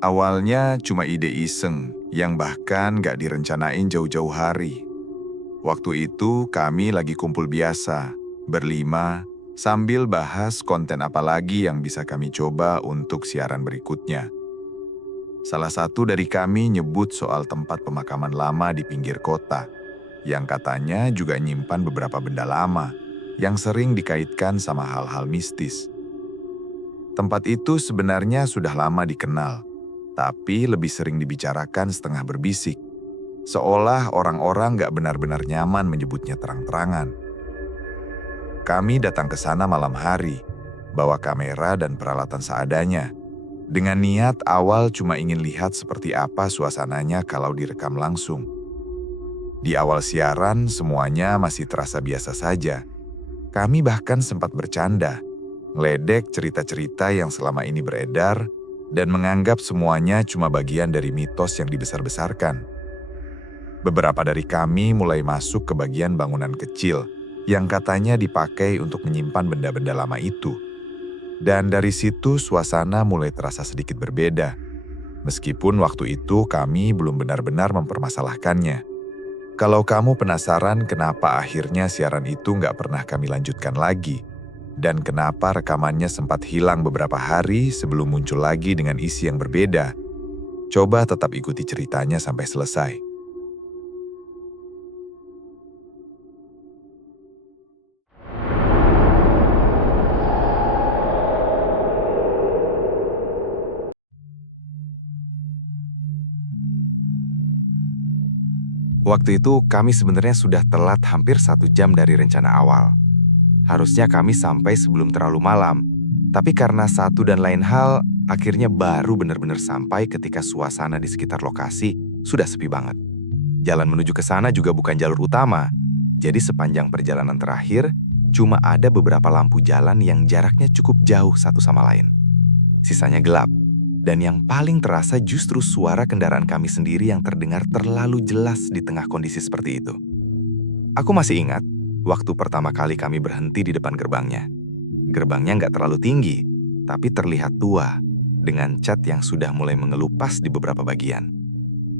Awalnya cuma ide iseng, yang bahkan gak direncanain jauh-jauh hari. Waktu itu kami lagi kumpul biasa, berlima, sambil bahas konten apa lagi yang bisa kami coba untuk siaran berikutnya. Salah satu dari kami nyebut soal tempat pemakaman lama di pinggir kota, yang katanya juga nyimpan beberapa benda lama, yang sering dikaitkan sama hal-hal mistis. Tempat itu sebenarnya sudah lama dikenal, tapi lebih sering dibicarakan setengah berbisik, seolah orang-orang gak benar-benar nyaman menyebutnya terang-terangan. Kami datang ke sana malam hari, bawa kamera dan peralatan seadanya, dengan niat awal cuma ingin lihat seperti apa suasananya kalau direkam langsung. Di awal siaran semuanya masih terasa biasa saja. Kami bahkan sempat bercanda, ngeledek cerita-cerita yang selama ini beredar, dan menganggap semuanya cuma bagian dari mitos yang dibesar-besarkan. Beberapa dari kami mulai masuk ke bagian bangunan kecil yang katanya dipakai untuk menyimpan benda-benda lama itu. Dan dari situ suasana mulai terasa sedikit berbeda. Meskipun waktu itu kami belum benar-benar mempermasalahkannya. Kalau kamu penasaran kenapa akhirnya siaran itu nggak pernah kami lanjutkan lagi, dan kenapa rekamannya sempat hilang beberapa hari sebelum muncul lagi dengan isi yang berbeda, coba tetap ikuti ceritanya sampai selesai. Waktu itu kami sebenarnya sudah telat hampir 1 jam dari rencana awal. Harusnya kami sampai sebelum terlalu malam, tapi karena satu dan lain hal, akhirnya baru benar-benar sampai ketika suasana di sekitar lokasi sudah sepi banget. Jalan menuju ke sana juga bukan jalur utama, jadi sepanjang perjalanan terakhir, cuma ada beberapa lampu jalan yang jaraknya cukup jauh satu sama lain. Sisanya gelap. Dan yang paling terasa justru suara kendaraan kami sendiri yang terdengar terlalu jelas di tengah kondisi seperti itu. Aku masih ingat, waktu pertama kali kami berhenti di depan gerbangnya. Gerbangnya nggak terlalu tinggi, tapi terlihat tua, dengan cat yang sudah mulai mengelupas di beberapa bagian.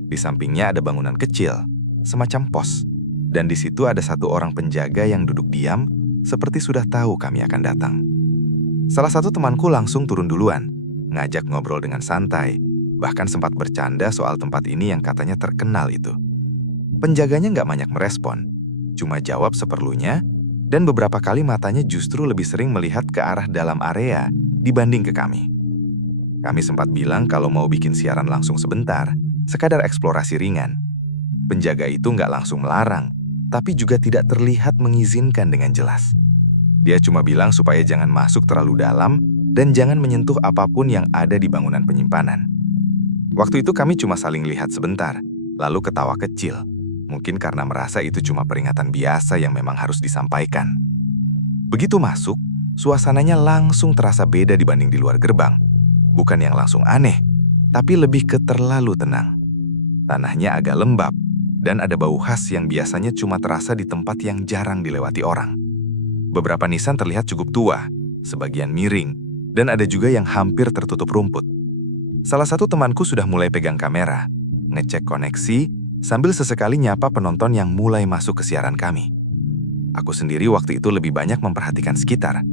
Di sampingnya ada bangunan kecil, semacam pos, dan di situ ada satu orang penjaga yang duduk diam, seperti sudah tahu kami akan datang. Salah satu temanku langsung turun duluan, ngajak ngobrol dengan santai, bahkan sempat bercanda soal tempat ini yang katanya terkenal itu. Penjaganya nggak banyak merespon, cuma jawab seperlunya, dan beberapa kali matanya justru lebih sering melihat ke arah dalam area dibanding ke kami. Kami sempat bilang kalau mau bikin siaran langsung sebentar, sekadar eksplorasi ringan. Penjaga itu nggak langsung melarang, tapi juga tidak terlihat mengizinkan dengan jelas. Dia cuma bilang supaya jangan masuk terlalu dalam, dan jangan menyentuh apapun yang ada di bangunan penyimpanan. Waktu itu kami cuma saling lihat sebentar, lalu ketawa kecil. Mungkin karena merasa itu cuma peringatan biasa yang memang harus disampaikan. Begitu masuk, suasananya langsung terasa beda dibanding di luar gerbang. Bukan yang langsung aneh, tapi lebih ke terlalu tenang. Tanahnya agak lembab, dan ada bau khas yang biasanya cuma terasa di tempat yang jarang dilewati orang. Beberapa nisan terlihat cukup tua, sebagian miring, dan ada juga yang hampir tertutup rumput. Salah satu temanku sudah mulai pegang kamera, ngecek koneksi, sambil sesekali nyapa penonton yang mulai masuk ke siaran kami. Aku sendiri waktu itu lebih banyak memperhatikan sekitar.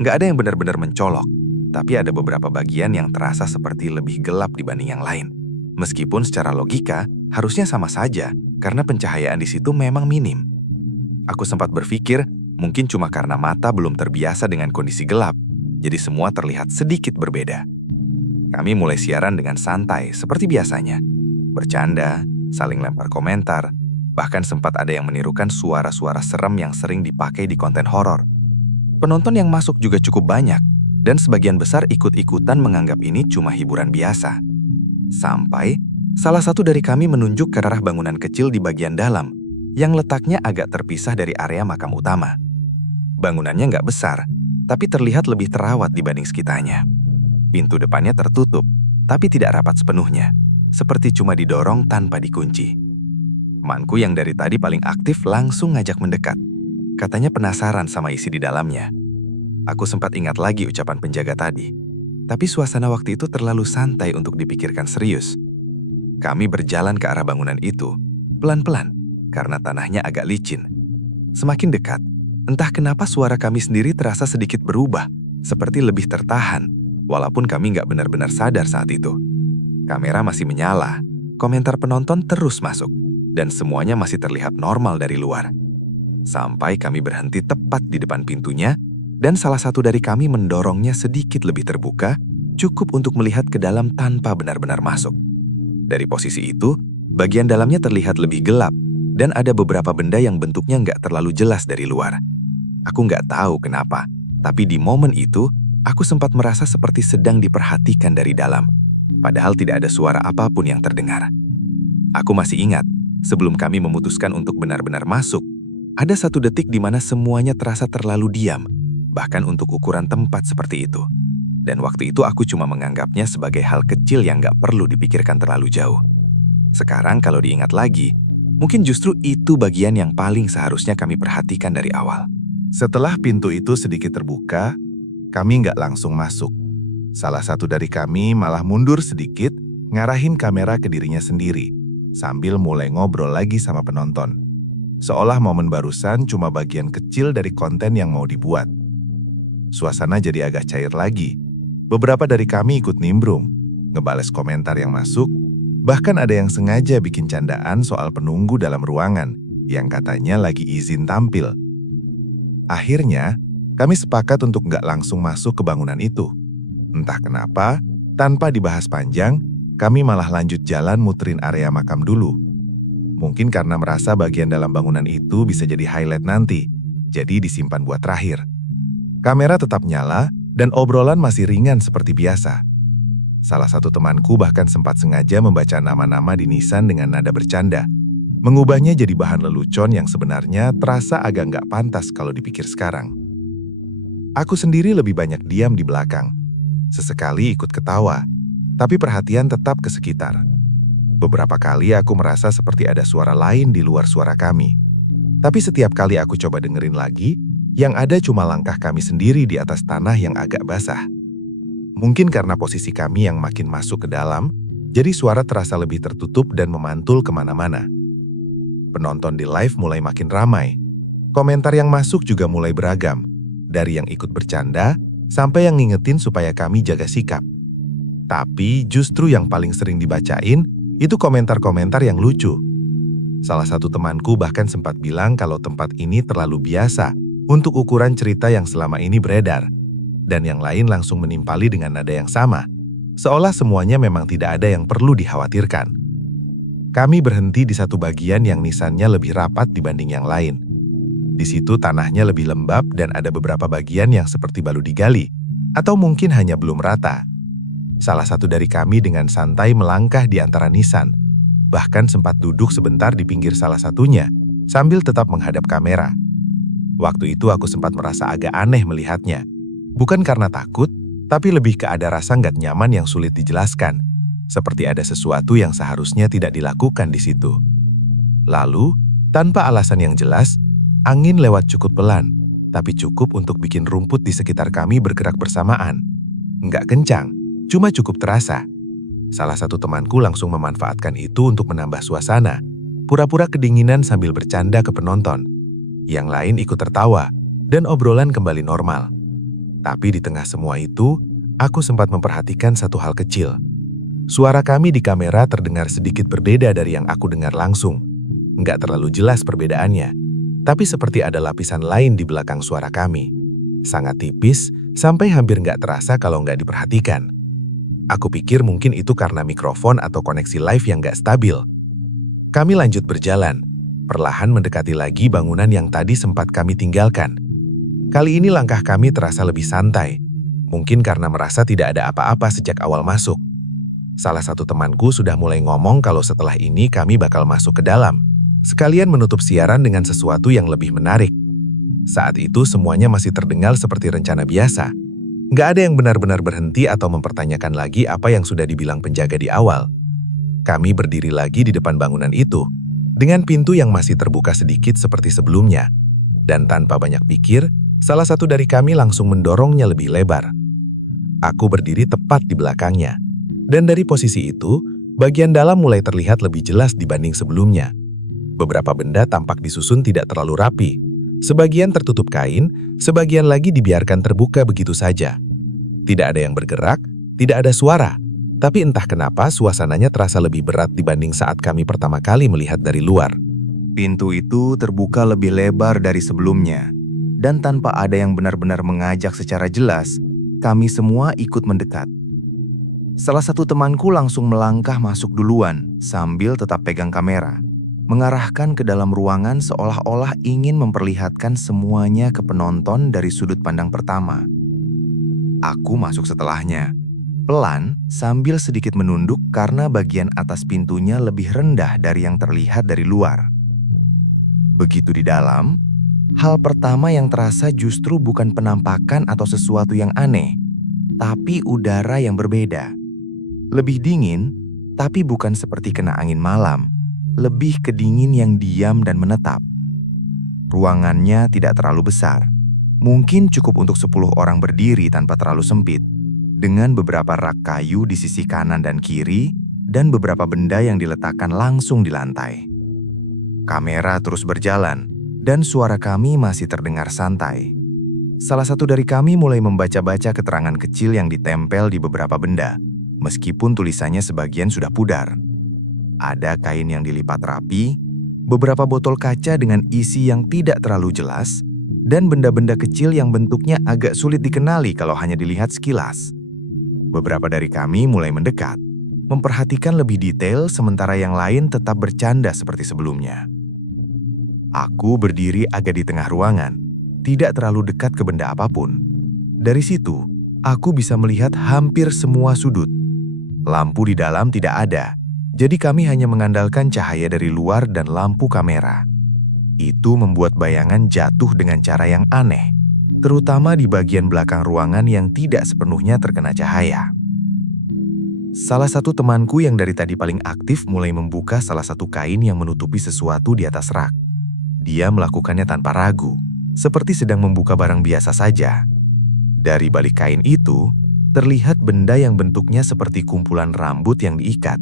Nggak ada yang benar-benar mencolok, tapi ada beberapa bagian yang terasa seperti lebih gelap dibanding yang lain. Meskipun secara logika, harusnya sama saja, karena pencahayaan di situ memang minim. Aku sempat berpikir, mungkin cuma karena mata belum terbiasa dengan kondisi gelap, jadi semua terlihat sedikit berbeda. Kami mulai siaran dengan santai seperti biasanya. Bercanda, saling lempar komentar, bahkan sempat ada yang menirukan suara-suara serem yang sering dipakai di konten horor. Penonton yang masuk juga cukup banyak, dan sebagian besar ikut-ikutan menganggap ini cuma hiburan biasa. Sampai, salah satu dari kami menunjuk ke arah bangunan kecil di bagian dalam, yang letaknya agak terpisah dari area makam utama. Bangunannya nggak besar, tapi terlihat lebih terawat dibanding sekitarnya. Pintu depannya tertutup, tapi tidak rapat sepenuhnya, seperti cuma didorong tanpa dikunci. Temanku yang dari tadi paling aktif langsung ngajak mendekat. Katanya penasaran sama isi di dalamnya. Aku sempat ingat lagi ucapan penjaga tadi. tapi suasana waktu itu terlalu santai untuk dipikirkan serius. Kami berjalan ke arah bangunan itu, pelan-pelan, karena tanahnya agak licin. Semakin dekat, entah kenapa suara kami sendiri terasa sedikit berubah, seperti lebih tertahan, walaupun kami nggak benar-benar sadar saat itu. Kamera masih menyala, komentar penonton terus masuk, dan semuanya masih terlihat normal dari luar. Sampai kami berhenti tepat di depan pintunya, dan salah satu dari kami mendorongnya sedikit lebih terbuka, cukup untuk melihat ke dalam tanpa benar-benar masuk. Dari posisi itu, bagian dalamnya terlihat lebih gelap, dan ada beberapa benda yang bentuknya nggak terlalu jelas dari luar. Aku nggak tahu kenapa, tapi di momen itu, aku sempat merasa seperti sedang diperhatikan dari dalam, padahal tidak ada suara apapun yang terdengar. Aku masih ingat, sebelum kami memutuskan untuk benar-benar masuk, ada satu detik di mana semuanya terasa terlalu diam, bahkan untuk ukuran tempat seperti itu. Dan waktu itu aku cuma menganggapnya sebagai hal kecil yang gak perlu dipikirkan terlalu jauh. Sekarang kalau diingat lagi, mungkin justru itu bagian yang paling seharusnya kami perhatikan dari awal. Setelah pintu itu sedikit terbuka, kami nggak langsung masuk. Salah satu dari kami malah mundur sedikit, ngarahin kamera ke dirinya sendiri, sambil mulai ngobrol lagi sama penonton. Seolah momen barusan cuma bagian kecil dari konten yang mau dibuat. Suasana jadi agak cair lagi. Beberapa dari kami ikut nimbrung, ngebales komentar yang masuk, bahkan ada yang sengaja bikin candaan soal penunggu dalam ruangan yang katanya lagi izin tampil. Akhirnya, kami sepakat untuk nggak langsung masuk ke bangunan itu. Entah kenapa, tanpa dibahas panjang, kami malah lanjut jalan muterin area makam dulu. Mungkin karena merasa bagian dalam bangunan itu bisa jadi highlight nanti, jadi disimpan buat terakhir. Kamera tetap nyala dan obrolan masih ringan seperti biasa. Salah satu temanku bahkan sempat sengaja membaca nama-nama di nisan dengan nada bercanda, mengubahnya jadi bahan lelucon yang sebenarnya terasa agak nggak pantas kalau dipikir sekarang. Aku sendiri lebih banyak diam di belakang. Sesekali ikut ketawa, tapi perhatian tetap ke sekitar. Beberapa kali aku merasa seperti ada suara lain di luar suara kami. Tapi setiap kali aku coba dengerin lagi, yang ada cuma langkah kami sendiri di atas tanah yang agak basah. Mungkin karena posisi kami yang makin masuk ke dalam, jadi suara terasa lebih tertutup dan memantul kemana-mana. Penonton di live mulai makin ramai. Komentar yang masuk juga mulai beragam, dari yang ikut bercanda sampai yang ngingetin supaya kami jaga sikap. Tapi justru yang paling sering dibacain itu komentar-komentar yang lucu. Salah satu temanku bahkan sempat bilang kalau tempat ini terlalu biasa untuk ukuran cerita yang selama ini beredar. Dan yang lain langsung menimpali dengan nada yang sama, seolah semuanya memang tidak ada yang perlu dikhawatirkan. Kami berhenti di satu bagian yang nisannya lebih rapat dibanding yang lain. Di situ tanahnya lebih lembab dan ada beberapa bagian yang seperti baru digali, atau mungkin hanya belum rata. Salah satu dari kami dengan santai melangkah di antara nisan, bahkan sempat duduk sebentar di pinggir salah satunya, sambil tetap menghadap kamera. Waktu itu aku sempat merasa agak aneh melihatnya. Bukan karena takut, tapi lebih ke ada rasa nggak nyaman yang sulit dijelaskan. Seperti ada sesuatu yang seharusnya tidak dilakukan di situ. Lalu, tanpa alasan yang jelas, angin lewat cukup pelan, tapi cukup untuk bikin rumput di sekitar kami bergerak bersamaan. Nggak kencang, cuma cukup terasa. Salah satu temanku langsung memanfaatkan itu untuk menambah suasana, pura-pura kedinginan sambil bercanda ke penonton. Yang lain ikut tertawa, dan obrolan kembali normal. Tapi di tengah semua itu, aku sempat memperhatikan satu hal kecil. Suara kami di kamera terdengar sedikit berbeda dari yang aku dengar langsung. Nggak terlalu jelas perbedaannya, tapi seperti ada lapisan lain di belakang suara kami. Sangat tipis, sampai hampir nggak terasa kalau nggak diperhatikan. Aku pikir mungkin itu karena mikrofon atau koneksi live yang nggak stabil. Kami lanjut berjalan, perlahan mendekati lagi bangunan yang tadi sempat kami tinggalkan. Kali ini langkah kami terasa lebih santai, mungkin karena merasa tidak ada apa-apa sejak awal masuk. Salah satu temanku sudah mulai ngomong kalau setelah ini kami bakal masuk ke dalam, sekalian menutup siaran dengan sesuatu yang lebih menarik. Saat itu semuanya masih terdengar seperti rencana biasa. Nggak ada yang benar-benar berhenti atau mempertanyakan lagi apa yang sudah dibilang penjaga di awal. Kami berdiri lagi di depan bangunan itu, dengan pintu yang masih terbuka sedikit seperti sebelumnya. Dan tanpa banyak pikir, salah satu dari kami langsung mendorongnya lebih lebar. Aku berdiri tepat di belakangnya. Dan dari posisi itu, bagian dalam mulai terlihat lebih jelas dibanding sebelumnya. Beberapa benda tampak disusun tidak terlalu rapi. Sebagian tertutup kain, sebagian lagi dibiarkan terbuka begitu saja. Tidak ada yang bergerak, tidak ada suara. Tapi entah kenapa suasananya terasa lebih berat dibanding saat kami pertama kali melihat dari luar. Pintu itu terbuka lebih lebar dari sebelumnya. Dan tanpa ada yang benar-benar mengajak secara jelas, kami semua ikut mendekat. Salah satu temanku langsung melangkah masuk duluan sambil tetap pegang kamera, mengarahkan ke dalam ruangan seolah-olah ingin memperlihatkan semuanya ke penonton dari sudut pandang pertama. Aku masuk setelahnya, pelan sambil sedikit menunduk karena bagian atas pintunya lebih rendah dari yang terlihat dari luar. Begitu di dalam, hal pertama yang terasa justru bukan penampakan atau sesuatu yang aneh, tapi udara yang berbeda. Lebih dingin, tapi bukan seperti kena angin malam. Lebih ke dingin yang diam dan menetap. Ruangannya tidak terlalu besar. Mungkin cukup untuk 10 orang berdiri tanpa terlalu sempit. Dengan beberapa rak kayu di sisi kanan dan kiri, dan beberapa benda yang diletakkan langsung di lantai. Kamera terus berjalan, dan suara kami masih terdengar santai. Salah satu dari kami mulai membaca-baca keterangan kecil yang ditempel di beberapa benda, meskipun tulisannya sebagian sudah pudar. Ada kain yang dilipat rapi, beberapa botol kaca dengan isi yang tidak terlalu jelas, dan benda-benda kecil yang bentuknya agak sulit dikenali kalau hanya dilihat sekilas. Beberapa dari kami mulai mendekat, memperhatikan lebih detail sementara yang lain tetap bercanda seperti sebelumnya. Aku berdiri agak di tengah ruangan, tidak terlalu dekat ke benda apapun. Dari situ, aku bisa melihat hampir semua sudut. Lampu di dalam tidak ada, jadi kami hanya mengandalkan cahaya dari luar dan lampu kamera. Itu membuat bayangan jatuh dengan cara yang aneh, terutama di bagian belakang ruangan yang tidak sepenuhnya terkena cahaya. Salah satu temanku yang dari tadi paling aktif mulai membuka salah satu kain yang menutupi sesuatu di atas rak. Dia melakukannya tanpa ragu, seperti sedang membuka barang biasa saja. Dari balik kain itu, terlihat benda yang bentuknya seperti kumpulan rambut yang diikat,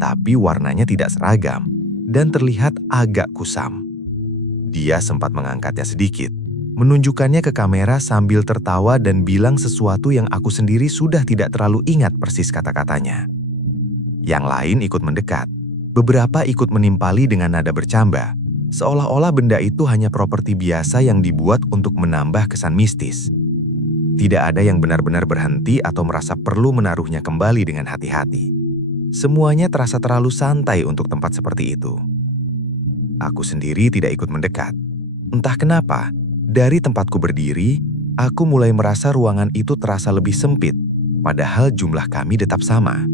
tapi warnanya tidak seragam dan terlihat agak kusam. Dia sempat mengangkatnya sedikit, menunjukkannya ke kamera sambil tertawa dan bilang sesuatu yang aku sendiri sudah tidak terlalu ingat persis kata-katanya. Yang lain ikut mendekat, beberapa ikut menimpali dengan nada bercanda, seolah-olah benda itu hanya properti biasa yang dibuat untuk menambah kesan mistis. Tidak ada yang benar-benar berhenti atau merasa perlu menaruhnya kembali dengan hati-hati. Semuanya terasa terlalu santai untuk tempat seperti itu. Aku sendiri tidak ikut mendekat. Entah kenapa, dari tempatku berdiri, aku mulai merasa ruangan itu terasa lebih sempit, padahal jumlah kami tetap sama.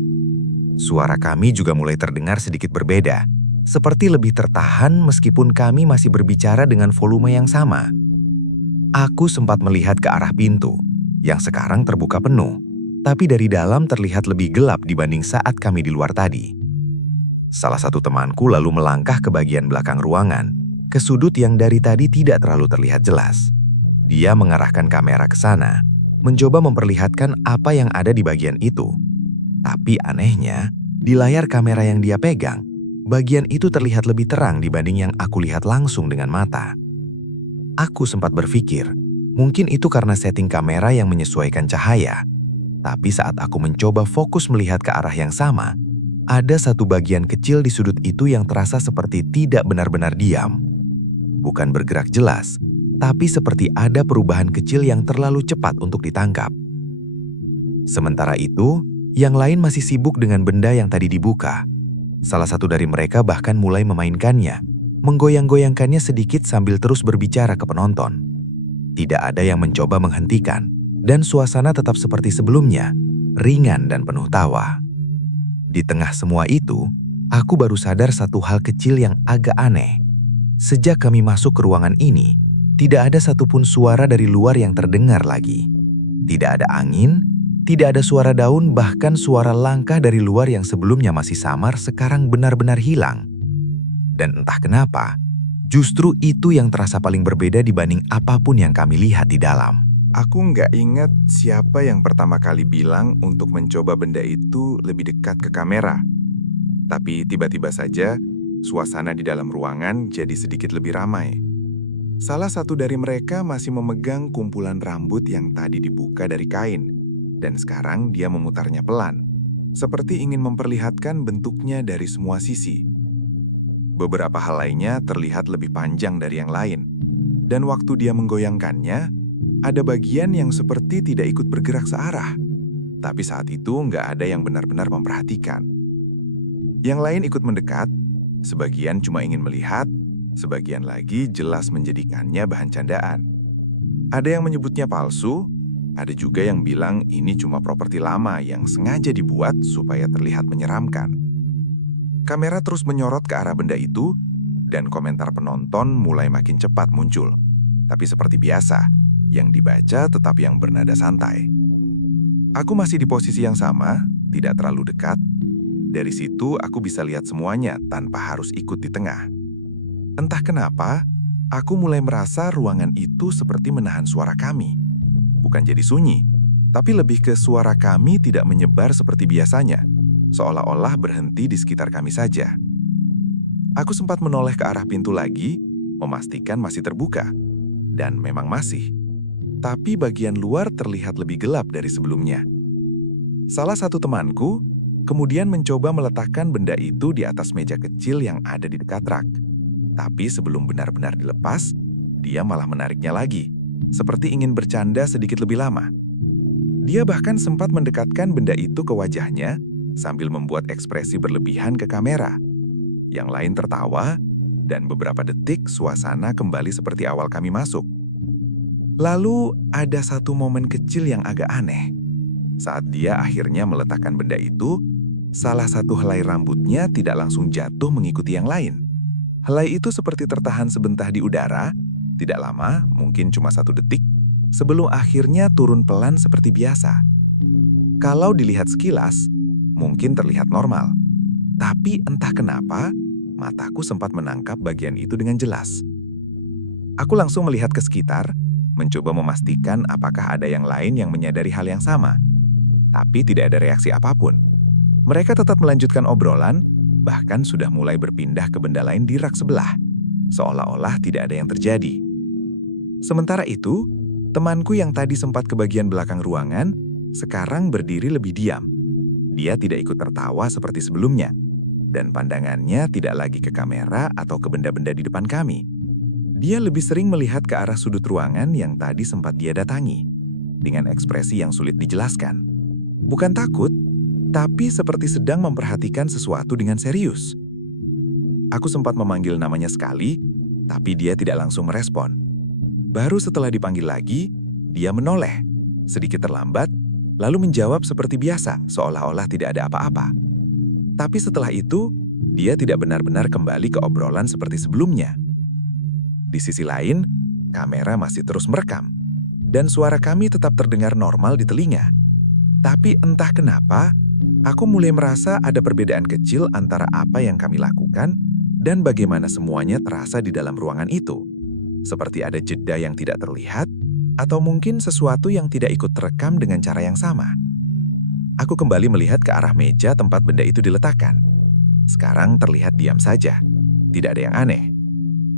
Suara kami juga mulai terdengar sedikit berbeda, seperti lebih tertahan meskipun kami masih berbicara dengan volume yang sama. Aku sempat melihat ke arah pintu, yang sekarang terbuka penuh, tapi dari dalam terlihat lebih gelap dibanding saat kami di luar tadi. Salah satu temanku lalu melangkah ke bagian belakang ruangan, ke sudut yang dari tadi tidak terlalu terlihat jelas. Dia mengarahkan kamera ke sana, mencoba memperlihatkan apa yang ada di bagian itu. Tapi anehnya, di layar kamera yang dia pegang, bagian itu terlihat lebih terang dibanding yang aku lihat langsung dengan mata. Aku sempat berpikir, mungkin itu karena setting kamera yang menyesuaikan cahaya. Tapi saat aku mencoba fokus melihat ke arah yang sama, ada satu bagian kecil di sudut itu yang terasa seperti tidak benar-benar diam. Bukan bergerak jelas, tapi seperti ada perubahan kecil yang terlalu cepat untuk ditangkap. Sementara itu, yang lain masih sibuk dengan benda yang tadi dibuka. Salah satu dari mereka bahkan mulai memainkannya, menggoyang-goyangkannya sedikit sambil terus berbicara ke penonton. Tidak ada yang mencoba menghentikan, dan suasana tetap seperti sebelumnya, ringan dan penuh tawa. Di tengah semua itu, aku baru sadar satu hal kecil yang agak aneh. Sejak kami masuk ke ruangan ini, tidak ada satupun suara dari luar yang terdengar lagi. Tidak ada angin, tidak ada suara daun, bahkan suara langkah dari luar yang sebelumnya masih samar sekarang benar-benar hilang. Dan entah kenapa, justru itu yang terasa paling berbeda dibanding apapun yang kami lihat di dalam. Aku nggak ingat siapa yang pertama kali bilang untuk mencoba benda itu lebih dekat ke kamera. Tapi tiba-tiba saja, suasana di dalam ruangan jadi sedikit lebih ramai. Salah satu dari mereka masih memegang kumpulan rambut yang tadi dibuka dari kain. Dan sekarang dia memutarnya pelan, seperti ingin memperlihatkan bentuknya dari semua sisi. Beberapa hal lainnya terlihat lebih panjang dari yang lain. Dan waktu dia menggoyangkannya, ada bagian yang seperti tidak ikut bergerak searah. Tapi saat itu nggak ada yang benar-benar memperhatikan. Yang lain ikut mendekat, sebagian cuma ingin melihat, sebagian lagi jelas menjadikannya bahan candaan. Ada yang menyebutnya palsu, ada juga yang bilang ini cuma properti lama yang sengaja dibuat supaya terlihat menyeramkan. Kamera terus menyorot ke arah benda itu, dan komentar penonton mulai makin cepat muncul. Tapi seperti biasa, yang dibaca tetap yang bernada santai. Aku masih di posisi yang sama, tidak terlalu dekat. Dari situ aku bisa lihat semuanya tanpa harus ikut di tengah. Entah kenapa, aku mulai merasa ruangan itu seperti menahan suara kami. Bukan jadi sunyi, tapi lebih ke suara kami tidak menyebar seperti biasanya, seolah-olah berhenti di sekitar kami saja. Aku sempat menoleh ke arah pintu lagi, memastikan masih terbuka. Dan memang masih. Tapi bagian luar terlihat lebih gelap dari sebelumnya. Salah satu temanku kemudian mencoba meletakkan benda itu di atas meja kecil yang ada di dekat rak. Tapi sebelum benar-benar dilepas, dia malah menariknya lagi, seperti ingin bercanda sedikit lebih lama. Dia bahkan sempat mendekatkan benda itu ke wajahnya sambil membuat ekspresi berlebihan ke kamera. Yang lain tertawa, dan beberapa detik suasana kembali seperti awal kami masuk. Lalu ada satu momen kecil yang agak aneh. Saat dia akhirnya meletakkan benda itu, salah satu helai rambutnya tidak langsung jatuh mengikuti yang lain. Helai itu seperti tertahan sebentar di udara, tidak lama, mungkin cuma 1 detik, sebelum akhirnya turun pelan seperti biasa. Kalau dilihat sekilas, mungkin terlihat normal. Tapi entah kenapa, mataku sempat menangkap bagian itu dengan jelas. Aku langsung melihat ke sekitar, mencoba memastikan apakah ada yang lain yang menyadari hal yang sama. Tapi tidak ada reaksi apapun. Mereka tetap melanjutkan obrolan, bahkan sudah mulai berpindah ke benda lain di rak sebelah, seolah-olah tidak ada yang terjadi. Sementara itu, temanku yang tadi sempat ke bagian belakang ruangan, sekarang berdiri lebih diam. Dia tidak ikut tertawa seperti sebelumnya, dan pandangannya tidak lagi ke kamera atau ke benda-benda di depan kami. Dia lebih sering melihat ke arah sudut ruangan yang tadi sempat dia datangi, dengan ekspresi yang sulit dijelaskan. Bukan takut, tapi seperti sedang memperhatikan sesuatu dengan serius. Aku sempat memanggil namanya sekali, tapi dia tidak langsung merespon. Baru setelah dipanggil lagi, dia menoleh, sedikit terlambat, lalu menjawab seperti biasa, seolah-olah tidak ada apa-apa. Tapi setelah itu, dia tidak benar-benar kembali ke obrolan seperti sebelumnya. Di sisi lain, kamera masih terus merekam, dan suara kami tetap terdengar normal di telinga. Tapi entah kenapa, aku mulai merasa ada perbedaan kecil antara apa yang kami lakukan dan bagaimana semuanya terasa di dalam ruangan itu. Seperti ada jeda yang tidak terlihat, atau mungkin sesuatu yang tidak ikut terekam dengan cara yang sama. Aku kembali melihat ke arah meja tempat benda itu diletakkan. Sekarang terlihat diam saja, tidak ada yang aneh.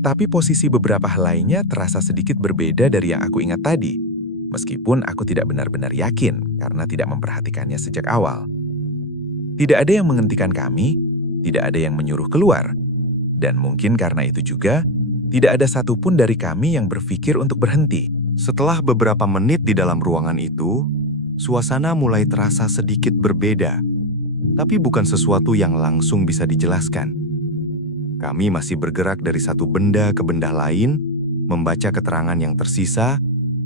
Tapi posisi beberapa hal lainnya terasa sedikit berbeda dari yang aku ingat tadi, meskipun aku tidak benar-benar yakin karena tidak memperhatikannya sejak awal. Tidak ada yang menghentikan kami, tidak ada yang menyuruh keluar, dan mungkin karena itu juga, tidak ada satupun dari kami yang berpikir untuk berhenti. Setelah beberapa menit di dalam ruangan itu, suasana mulai terasa sedikit berbeda, tapi bukan sesuatu yang langsung bisa dijelaskan. Kami masih bergerak dari satu benda ke benda lain, membaca keterangan yang tersisa,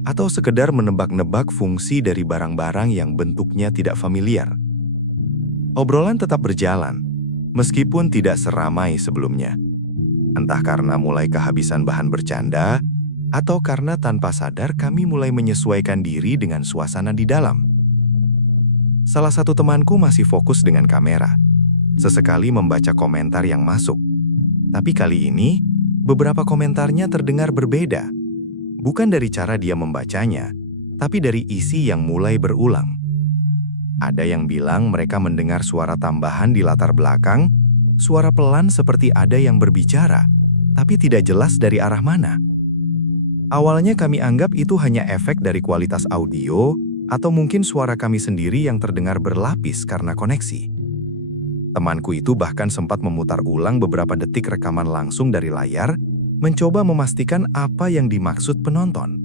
atau sekedar menebak-nebak fungsi dari barang-barang yang bentuknya tidak familiar. Obrolan tetap berjalan, meskipun tidak seramai sebelumnya. Entah karena mulai kehabisan bahan bercanda, atau karena tanpa sadar kami mulai menyesuaikan diri dengan suasana di dalam. Salah satu temanku masih fokus dengan kamera, sesekali membaca komentar yang masuk. Tapi kali ini, beberapa komentarnya terdengar berbeda. Bukan dari cara dia membacanya, tapi dari isi yang mulai berulang. Ada yang bilang mereka mendengar suara tambahan di latar belakang, suara pelan seperti ada yang berbicara, tapi tidak jelas dari arah mana. Awalnya kami anggap itu hanya efek dari kualitas audio, atau mungkin suara kami sendiri yang terdengar berlapis karena koneksi. Temanku itu bahkan sempat memutar ulang beberapa detik rekaman langsung dari layar, mencoba memastikan apa yang dimaksud penonton.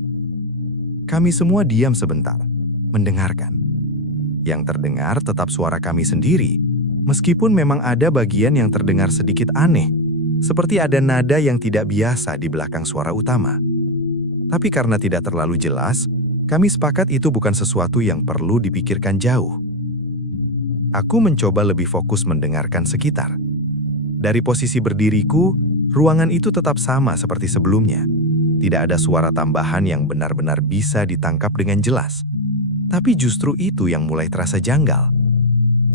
Kami semua diam sebentar, mendengarkan. Yang terdengar tetap suara kami sendiri, meskipun memang ada bagian yang terdengar sedikit aneh, seperti ada nada yang tidak biasa di belakang suara utama. Tapi karena tidak terlalu jelas, kami sepakat itu bukan sesuatu yang perlu dipikirkan jauh. Aku mencoba lebih fokus mendengarkan sekitar. Dari posisi berdiriku, ruangan itu tetap sama seperti sebelumnya. Tidak ada suara tambahan yang benar-benar bisa ditangkap dengan jelas. Tapi justru itu yang mulai terasa janggal.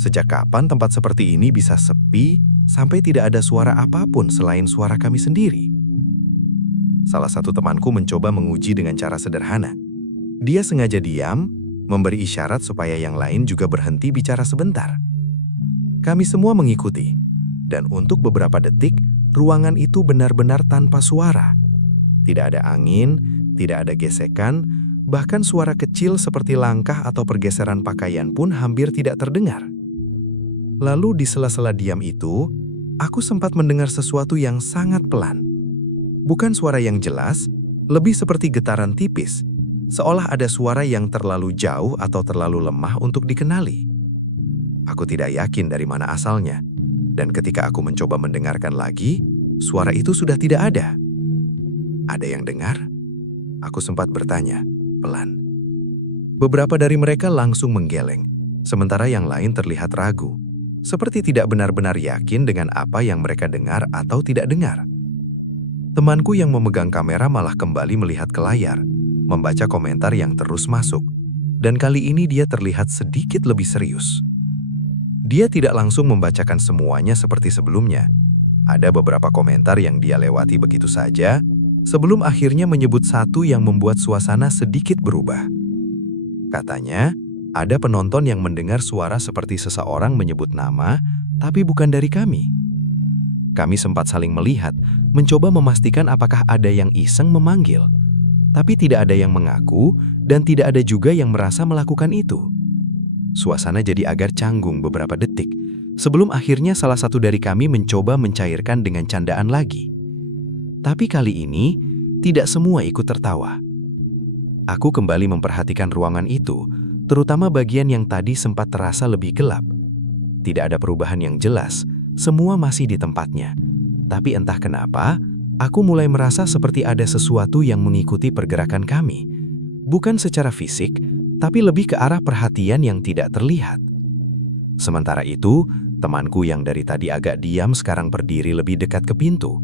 Sejak kapan tempat seperti ini bisa sepi sampai tidak ada suara apapun selain suara kami sendiri? Salah satu temanku mencoba menguji dengan cara sederhana. Dia sengaja diam, memberi isyarat supaya yang lain juga berhenti bicara sebentar. Kami semua mengikuti, dan untuk beberapa detik, ruangan itu benar-benar tanpa suara. Tidak ada angin, tidak ada gesekan, bahkan suara kecil seperti langkah atau pergeseran pakaian pun hampir tidak terdengar. Lalu di sela-sela diam itu, aku sempat mendengar sesuatu yang sangat pelan. Bukan suara yang jelas, lebih seperti getaran tipis, seolah ada suara yang terlalu jauh atau terlalu lemah untuk dikenali. Aku tidak yakin dari mana asalnya, dan ketika aku mencoba mendengarkan lagi, suara itu sudah tidak ada. Ada yang dengar? Aku sempat bertanya, pelan. Beberapa dari mereka langsung menggeleng, sementara yang lain terlihat ragu, seperti tidak benar-benar yakin dengan apa yang mereka dengar atau tidak dengar. Temanku yang memegang kamera malah kembali melihat ke layar, membaca komentar yang terus masuk, dan kali ini dia terlihat sedikit lebih serius. Dia tidak langsung membacakan semuanya seperti sebelumnya. Ada beberapa komentar yang dia lewati begitu saja, sebelum akhirnya menyebut satu yang membuat suasana sedikit berubah. Katanya, ada penonton yang mendengar suara seperti seseorang menyebut nama, tapi bukan dari kami. Kami sempat saling melihat, mencoba memastikan apakah ada yang iseng memanggil. Tapi tidak ada yang mengaku, dan tidak ada juga yang merasa melakukan itu. Suasana jadi agak canggung beberapa detik, sebelum akhirnya salah satu dari kami mencoba mencairkan dengan candaan lagi. Tapi kali ini, tidak semua ikut tertawa. Aku kembali memperhatikan ruangan itu, terutama bagian yang tadi sempat terasa lebih gelap. Tidak ada perubahan yang jelas, semua masih di tempatnya. Tapi entah kenapa, aku mulai merasa seperti ada sesuatu yang mengikuti pergerakan kami. Bukan secara fisik, tapi lebih ke arah perhatian yang tidak terlihat. Sementara itu, temanku yang dari tadi agak diam sekarang berdiri lebih dekat ke pintu.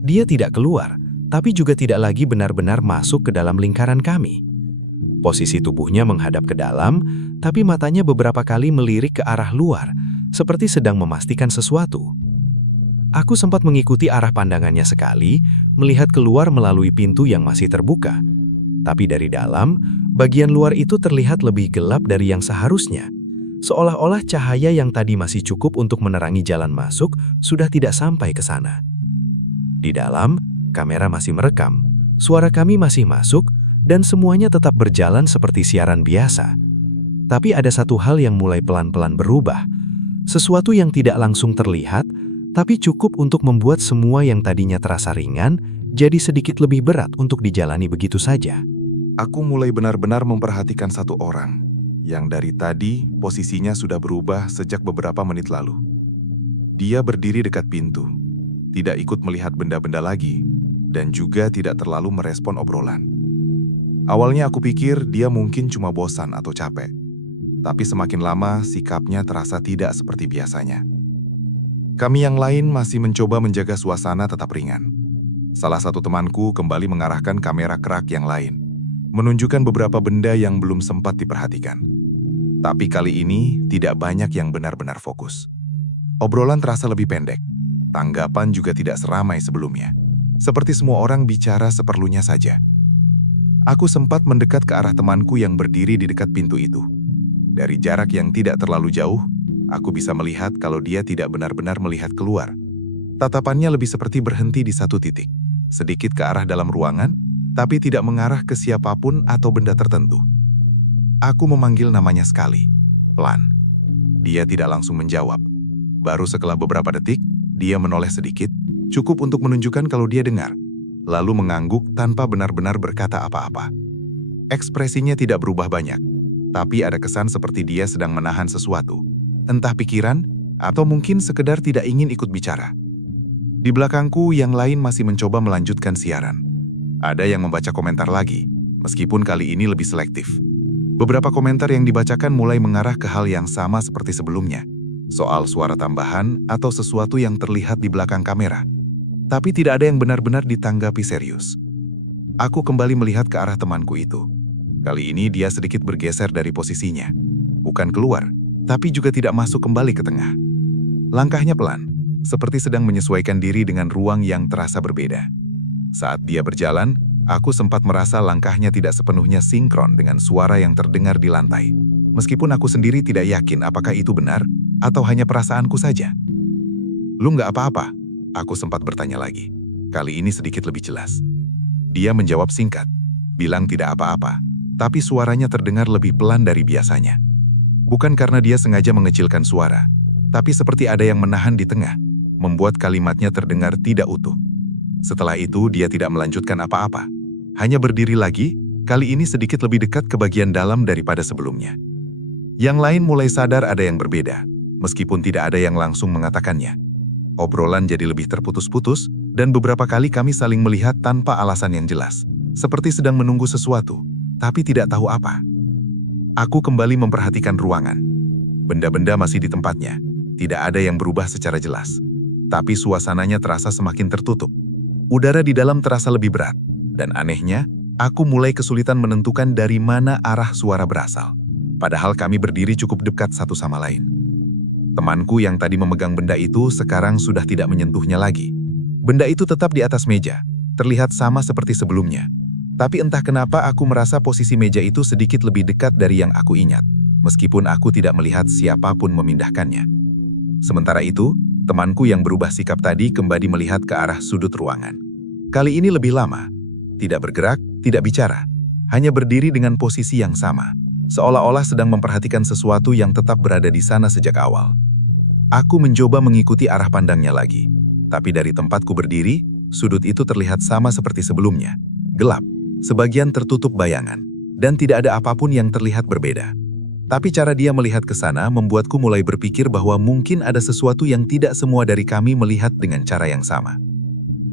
Dia tidak keluar, tapi juga tidak lagi benar-benar masuk ke dalam lingkaran kami. Posisi tubuhnya menghadap ke dalam, tapi matanya beberapa kali melirik ke arah luar, seperti sedang memastikan sesuatu. Aku sempat mengikuti arah pandangannya sekali, melihat keluar melalui pintu yang masih terbuka. Tapi dari dalam, bagian luar itu terlihat lebih gelap dari yang seharusnya. Seolah-olah cahaya yang tadi masih cukup untuk menerangi jalan masuk, sudah tidak sampai ke sana. Di dalam, kamera masih merekam, suara kami masih masuk, dan semuanya tetap berjalan seperti siaran biasa. Tapi ada satu hal yang mulai pelan-pelan berubah. Sesuatu yang tidak langsung terlihat, tapi cukup untuk membuat semua yang tadinya terasa ringan, jadi sedikit lebih berat untuk dijalani begitu saja. Aku mulai benar-benar memperhatikan satu orang, yang dari tadi posisinya sudah berubah sejak beberapa menit lalu. Dia berdiri dekat pintu, tidak ikut melihat benda-benda lagi, dan juga tidak terlalu merespon obrolan. Awalnya aku pikir dia mungkin cuma bosan atau capek. Tapi semakin lama sikapnya terasa tidak seperti biasanya. Kami yang lain masih mencoba menjaga suasana tetap ringan. Salah satu temanku kembali mengarahkan kamera kerak yang lain, menunjukkan beberapa benda yang belum sempat diperhatikan. Tapi kali ini tidak banyak yang benar-benar fokus. Obrolan terasa lebih pendek. Tanggapan juga tidak seramai sebelumnya. Seperti semua orang bicara seperlunya saja. Aku sempat mendekat ke arah temanku yang berdiri di dekat pintu itu. Dari jarak yang tidak terlalu jauh, aku bisa melihat kalau dia tidak benar-benar melihat keluar. Tatapannya lebih seperti berhenti di satu titik, sedikit ke arah dalam ruangan, tapi tidak mengarah ke siapapun atau benda tertentu. Aku memanggil namanya sekali, pelan. Dia tidak langsung menjawab. Baru setelah beberapa detik, dia menoleh sedikit, cukup untuk menunjukkan kalau dia dengar, lalu mengangguk tanpa benar-benar berkata apa-apa. Ekspresinya tidak berubah banyak, tapi ada kesan seperti dia sedang menahan sesuatu, entah pikiran atau mungkin sekedar tidak ingin ikut bicara. Di belakangku, yang lain masih mencoba melanjutkan siaran. Ada yang membaca komentar lagi, meskipun kali ini lebih selektif. Beberapa komentar yang dibacakan mulai mengarah ke hal yang sama seperti sebelumnya, soal suara tambahan atau sesuatu yang terlihat di belakang kamera. Tapi tidak ada yang benar-benar ditanggapi serius. Aku kembali melihat ke arah temanku itu. Kali ini dia sedikit bergeser dari posisinya. Bukan keluar, tapi juga tidak masuk kembali ke tengah. Langkahnya pelan, seperti sedang menyesuaikan diri dengan ruang yang terasa berbeda. Saat dia berjalan, aku sempat merasa langkahnya tidak sepenuhnya sinkron dengan suara yang terdengar di lantai. Meskipun aku sendiri tidak yakin apakah itu benar atau hanya perasaanku saja. "Lu nggak apa-apa?" Aku sempat bertanya lagi. Kali ini sedikit lebih jelas. Dia menjawab singkat, bilang tidak apa-apa, tapi suaranya terdengar lebih pelan dari biasanya. Bukan karena dia sengaja mengecilkan suara, tapi seperti ada yang menahan di tengah, membuat kalimatnya terdengar tidak utuh. Setelah itu dia tidak melanjutkan apa-apa, hanya berdiri lagi, kali ini sedikit lebih dekat ke bagian dalam daripada sebelumnya. Yang lain mulai sadar ada yang berbeda, meskipun tidak ada yang langsung mengatakannya. Obrolan jadi lebih terputus-putus, dan beberapa kali kami saling melihat tanpa alasan yang jelas, seperti sedang menunggu sesuatu, tapi tidak tahu apa. Aku kembali memperhatikan ruangan. Benda-benda masih di tempatnya, tidak ada yang berubah secara jelas. Tapi suasananya terasa semakin tertutup. Udara di dalam terasa lebih berat, dan anehnya, aku mulai kesulitan menentukan dari mana arah suara berasal. Padahal kami berdiri cukup dekat satu sama lain. Temanku yang tadi memegang benda itu sekarang sudah tidak menyentuhnya lagi. Benda itu tetap di atas meja, terlihat sama seperti sebelumnya. Tapi entah kenapa aku merasa posisi meja itu sedikit lebih dekat dari yang aku ingat, meskipun aku tidak melihat siapapun memindahkannya. Sementara itu, temanku yang berubah sikap tadi kembali melihat ke arah sudut ruangan. Kali ini lebih lama, tidak bergerak, tidak bicara, hanya berdiri dengan posisi yang sama, seolah-olah sedang memperhatikan sesuatu yang tetap berada di sana sejak awal. Aku mencoba mengikuti arah pandangnya lagi, tapi dari tempatku berdiri, sudut itu terlihat sama seperti sebelumnya. Gelap, sebagian tertutup bayangan, dan tidak ada apapun yang terlihat berbeda. Tapi cara dia melihat ke sana membuatku mulai berpikir bahwa mungkin ada sesuatu yang tidak semua dari kami melihat dengan cara yang sama.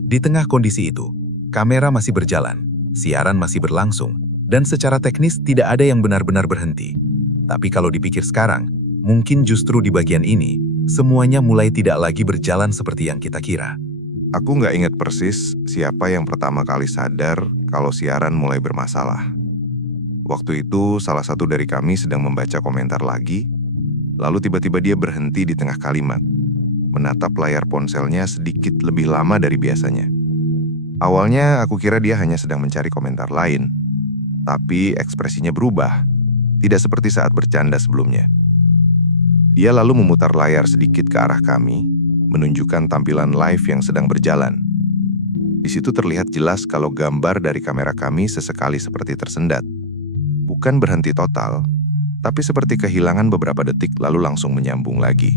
Di tengah kondisi itu, kamera masih berjalan, siaran masih berlangsung, dan secara teknis tidak ada yang benar-benar berhenti. Tapi kalau dipikir sekarang, mungkin justru di bagian ini, semuanya mulai tidak lagi berjalan seperti yang kita kira. Aku nggak ingat persis siapa yang pertama kali sadar kalau siaran mulai bermasalah. Waktu itu salah satu dari kami sedang membaca komentar lagi, lalu tiba-tiba dia berhenti di tengah kalimat, menatap layar ponselnya sedikit lebih lama dari biasanya. Awalnya aku kira dia hanya sedang mencari komentar lain, tapi ekspresinya berubah, tidak seperti saat bercanda sebelumnya. Dia lalu memutar layar sedikit ke arah kami, menunjukkan tampilan live yang sedang berjalan. Di situ terlihat jelas kalau gambar dari kamera kami sesekali seperti tersendat. Bukan berhenti total, tapi seperti kehilangan beberapa detik lalu langsung menyambung lagi.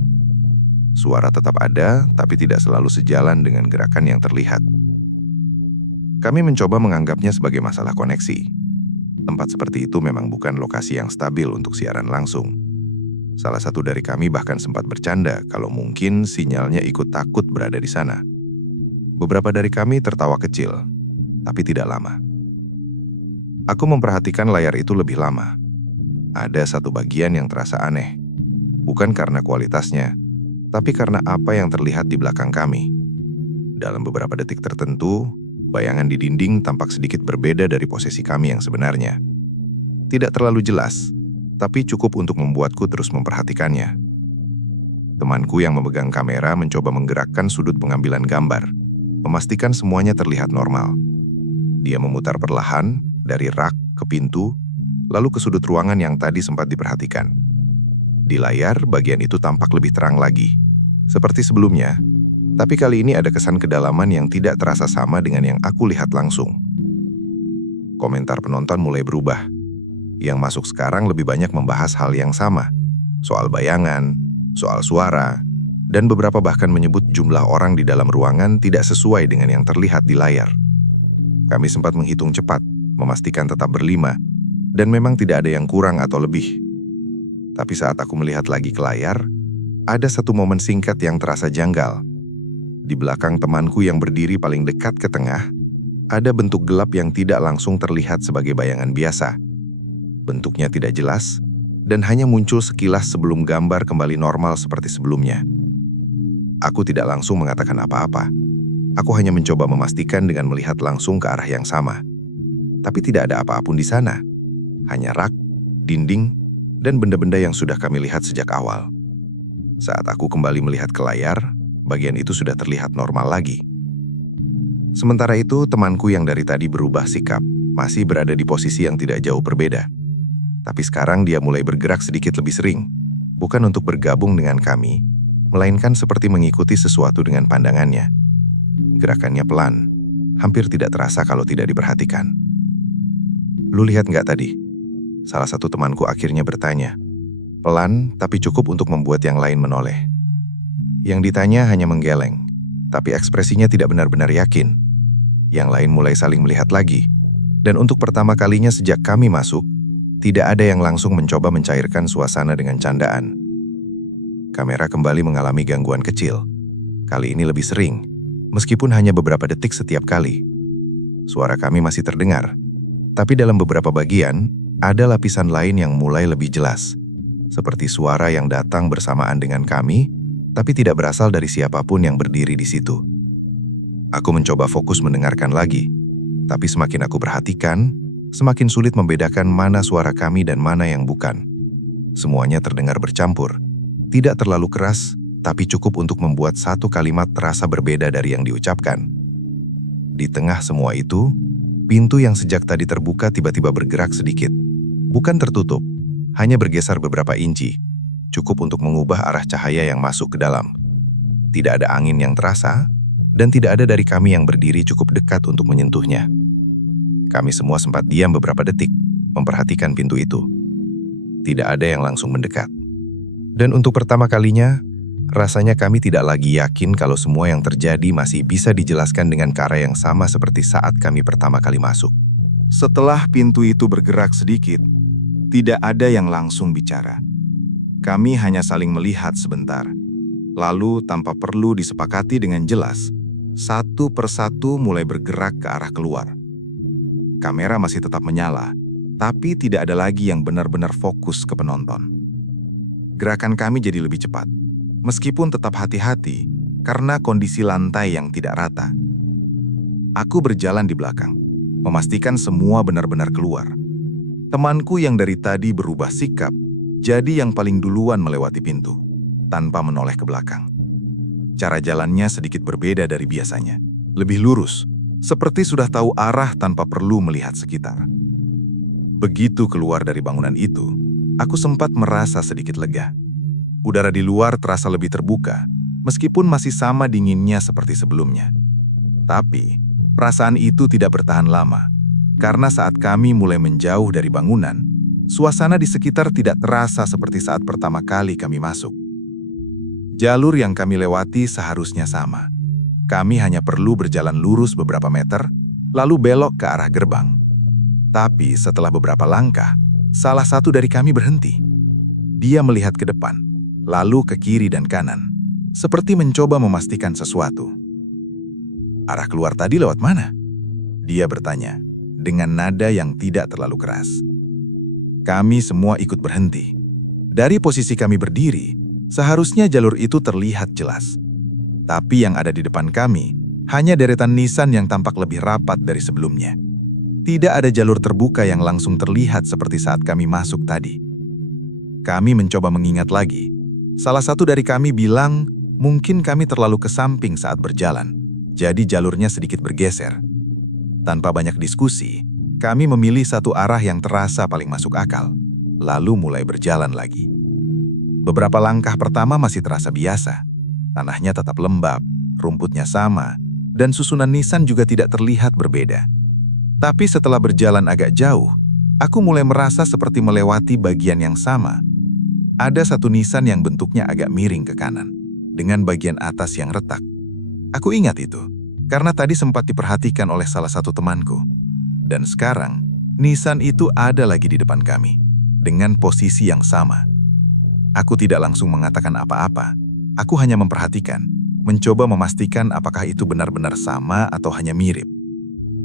Suara tetap ada, tapi tidak selalu sejalan dengan gerakan yang terlihat. Kami mencoba menganggapnya sebagai masalah koneksi. Tempat seperti itu memang bukan lokasi yang stabil untuk siaran langsung. Salah satu dari kami bahkan sempat bercanda kalau mungkin sinyalnya ikut takut berada di sana. Beberapa dari kami tertawa kecil, tapi tidak lama. Aku memperhatikan layar itu lebih lama. Ada satu bagian yang terasa aneh. Bukan karena kualitasnya, tapi karena apa yang terlihat di belakang kami. Dalam beberapa detik tertentu, bayangan di dinding tampak sedikit berbeda dari posisi kami yang sebenarnya. Tidak terlalu jelas, tapi cukup untuk membuatku terus memperhatikannya. Temanku yang memegang kamera mencoba menggerakkan sudut pengambilan gambar, memastikan semuanya terlihat normal. Dia memutar perlahan, dari rak ke pintu, lalu ke sudut ruangan yang tadi sempat diperhatikan. Di layar, bagian itu tampak lebih terang lagi. Seperti sebelumnya, tapi kali ini ada kesan kedalaman yang tidak terasa sama dengan yang aku lihat langsung. Komentar penonton mulai berubah. Yang masuk sekarang lebih banyak membahas hal yang sama. Soal bayangan, soal suara, dan beberapa bahkan menyebut jumlah orang di dalam ruangan tidak sesuai dengan yang terlihat di layar. Kami sempat menghitung cepat, memastikan tetap berlima, dan memang tidak ada yang kurang atau lebih. Tapi saat aku melihat lagi ke layar, ada satu momen singkat yang terasa janggal. Di belakang temanku yang berdiri paling dekat ke tengah, ada bentuk gelap yang tidak langsung terlihat sebagai bayangan biasa. Bentuknya tidak jelas, dan hanya muncul sekilas sebelum gambar kembali normal seperti sebelumnya. Aku tidak langsung mengatakan apa-apa. Aku hanya mencoba memastikan dengan melihat langsung ke arah yang sama. Tapi tidak ada apa-apun di sana. Hanya rak, dinding, dan benda-benda yang sudah kami lihat sejak awal. Saat aku kembali melihat ke layar, bagian itu sudah terlihat normal lagi. Sementara itu, temanku yang dari tadi berubah sikap masih berada di posisi yang tidak jauh berbeda. Tapi sekarang dia mulai bergerak sedikit lebih sering, bukan untuk bergabung dengan kami, melainkan seperti mengikuti sesuatu dengan pandangannya. Gerakannya pelan, hampir tidak terasa kalau tidak diperhatikan. "Lu lihat nggak tadi?" Salah satu temanku akhirnya bertanya. Pelan, tapi cukup untuk membuat yang lain menoleh. Yang ditanya hanya menggeleng, tapi ekspresinya tidak benar-benar yakin. Yang lain mulai saling melihat lagi, dan untuk pertama kalinya sejak kami masuk, tidak ada yang langsung mencoba mencairkan suasana dengan candaan. Kamera kembali mengalami gangguan kecil. Kali ini lebih sering, meskipun hanya beberapa detik setiap kali. Suara kami masih terdengar, tapi dalam beberapa bagian, ada lapisan lain yang mulai lebih jelas. Seperti suara yang datang bersamaan dengan kami, tapi tidak berasal dari siapapun yang berdiri di situ. Aku mencoba fokus mendengarkan lagi, tapi semakin aku perhatikan, semakin sulit membedakan mana suara kami dan mana yang bukan. Semuanya terdengar bercampur. Tidak terlalu keras, tapi cukup untuk membuat satu kalimat terasa berbeda dari yang diucapkan. Di tengah semua itu, pintu yang sejak tadi terbuka tiba-tiba bergerak sedikit. Bukan tertutup, hanya bergeser beberapa inci, cukup untuk mengubah arah cahaya yang masuk ke dalam. Tidak ada angin yang terasa, dan tidak ada dari kami yang berdiri cukup dekat untuk menyentuhnya. Kami semua sempat diam beberapa detik, memperhatikan pintu itu. Tidak ada yang langsung mendekat. Dan untuk pertama kalinya, rasanya kami tidak lagi yakin kalau semua yang terjadi masih bisa dijelaskan dengan cara yang sama seperti saat kami pertama kali masuk. Setelah pintu itu bergerak sedikit, tidak ada yang langsung bicara. Kami hanya saling melihat sebentar. Lalu tanpa perlu disepakati dengan jelas, satu persatu mulai bergerak ke arah keluar. Kamera masih tetap menyala, tapi tidak ada lagi yang benar-benar fokus ke penonton. Gerakan kami jadi lebih cepat, meskipun tetap hati-hati karena kondisi lantai yang tidak rata. Aku berjalan di belakang, memastikan semua benar-benar keluar. Temanku yang dari tadi berubah sikap, jadi yang paling duluan melewati pintu, tanpa menoleh ke belakang. Cara jalannya sedikit berbeda dari biasanya, lebih lurus, seperti sudah tahu arah tanpa perlu melihat sekitar. Begitu keluar dari bangunan itu, aku sempat merasa sedikit lega. Udara di luar terasa lebih terbuka, meskipun masih sama dinginnya seperti sebelumnya. Tapi, perasaan itu tidak bertahan lama, karena saat kami mulai menjauh dari bangunan, suasana di sekitar tidak terasa seperti saat pertama kali kami masuk. Jalur yang kami lewati seharusnya sama. Kami hanya perlu berjalan lurus beberapa meter, lalu belok ke arah gerbang. Tapi setelah beberapa langkah, salah satu dari kami berhenti. Dia melihat ke depan, lalu ke kiri dan kanan, seperti mencoba memastikan sesuatu. "Arah keluar tadi lewat mana?" Dia bertanya, dengan nada yang tidak terlalu keras. Kami semua ikut berhenti. Dari posisi kami berdiri, seharusnya jalur itu terlihat jelas. Tapi yang ada di depan kami, hanya deretan nisan yang tampak lebih rapat dari sebelumnya. Tidak ada jalur terbuka yang langsung terlihat seperti saat kami masuk tadi. Kami mencoba mengingat lagi. Salah satu dari kami bilang, mungkin kami terlalu ke samping saat berjalan, jadi jalurnya sedikit bergeser. Tanpa banyak diskusi, Kami memilih satu arah yang terasa paling masuk akal, lalu mulai berjalan lagi. Beberapa langkah pertama masih terasa biasa. Tanahnya tetap lembab, rumputnya sama, dan susunan nisan juga tidak terlihat berbeda. Tapi setelah berjalan agak jauh, aku mulai merasa seperti melewati bagian yang sama. Ada satu nisan yang bentuknya agak miring ke kanan, dengan bagian atas yang retak. Aku ingat itu, karena tadi sempat diperhatikan oleh salah satu temanku. Dan sekarang, nisan itu ada lagi di depan kami, dengan posisi yang sama. Aku tidak langsung mengatakan apa-apa. Aku hanya memperhatikan, mencoba memastikan apakah itu benar-benar sama atau hanya mirip.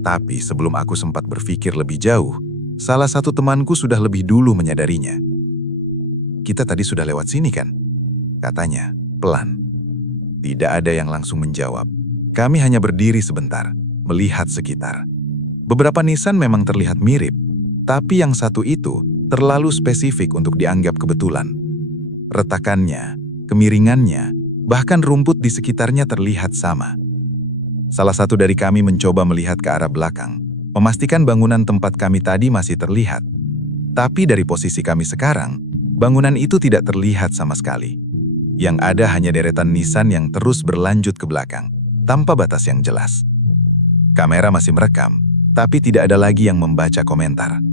Tapi sebelum aku sempat berpikir lebih jauh, salah satu temanku sudah lebih dulu menyadarinya. "Kita tadi sudah lewat sini kan?" katanya, pelan. Tidak ada yang langsung menjawab. Kami hanya berdiri sebentar, melihat sekitar. Beberapa nisan memang terlihat mirip, tapi yang satu itu terlalu spesifik untuk dianggap kebetulan. Retakannya, kemiringannya, bahkan rumput di sekitarnya terlihat sama. Salah satu dari kami mencoba melihat ke arah belakang, memastikan bangunan tempat kami tadi masih terlihat. Tapi dari posisi kami sekarang, bangunan itu tidak terlihat sama sekali. Yang ada hanya deretan nisan yang terus berlanjut ke belakang, tanpa batas yang jelas. Kamera masih merekam, tapi tidak ada lagi yang membaca komentar.